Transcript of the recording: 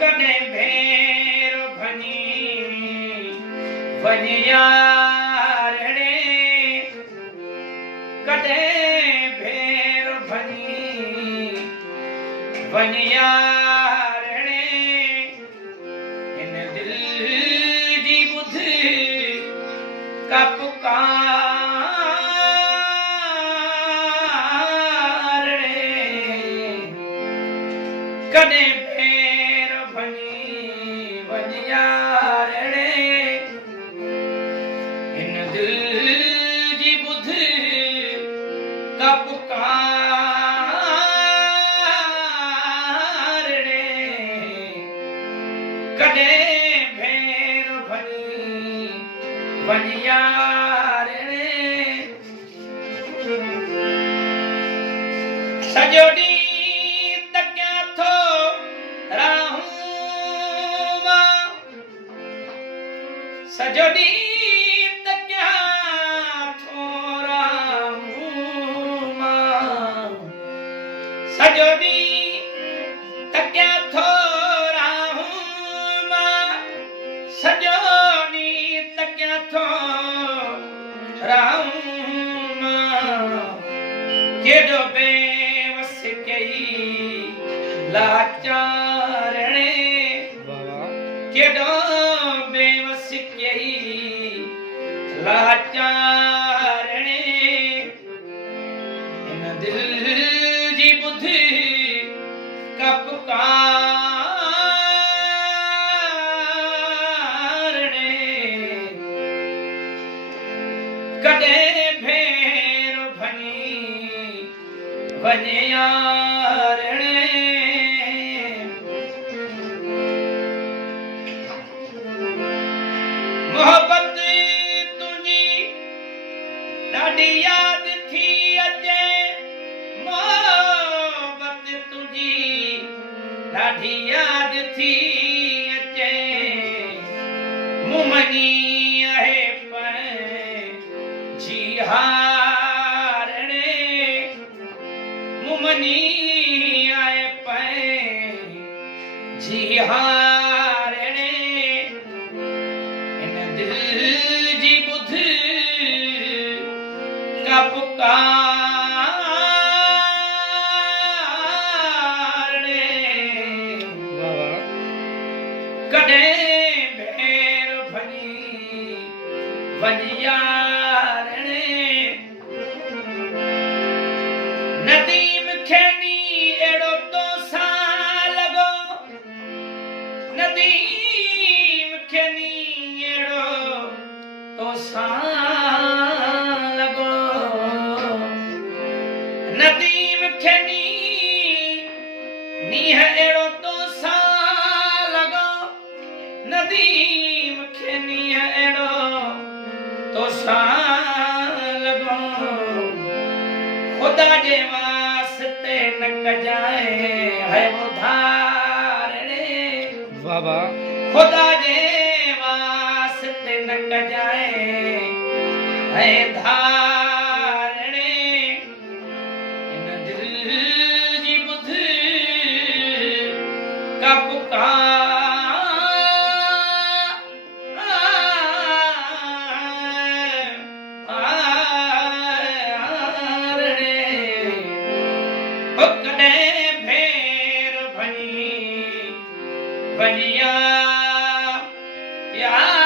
कने भेर भनी वनियारणे कने भेर भनी वनियारणे इन दिल जी बुध का पुकारणे कने भेर भनी वनियारणे इन दिल जी बुध का पुकारणे कने भेर भनी वनियारणे सॼो ॾींहुं तकियां थो रहूं मां सॼो ॾींहुं तकियां थो रहूं मां सॼो ॾींहुं तकियां थो रहूं मां सॼो ॾींहुं तकियां थो रहूं मां केॾो बेवस कई लाचारणे केॾो बेवस कई लाचारणे इन दिल जी बुध का पुकारणे कॾे भेर भनी वनियारणे मोहब्बत तुंहिंजी ॾाढी यादि थी अचे मोहब्बत तुंहिंजी ॾाढी यादि थी अचे मूं मञी आहे पंहिंजी हारणे मूं मञी आहे पंहिंजी हारणे इन दिल जी बुध का पुकारणे कॾे भेर भनी वनियारणे नदीम खेनी एड़ो तो सा लगो नदीम खेनी एड़ो तो सा लगो नदीम खेनी नीह एड़ो तो सा लगो नदीम खेनी एड़ो तो सा लगो खुदा जे वास्ते न कजाए है उधारणे बाबा खुदा जे वास्ते न कजाए है धारणे इन दिल जी बुध का पुकारणे कॾे भेर भनी वनिया या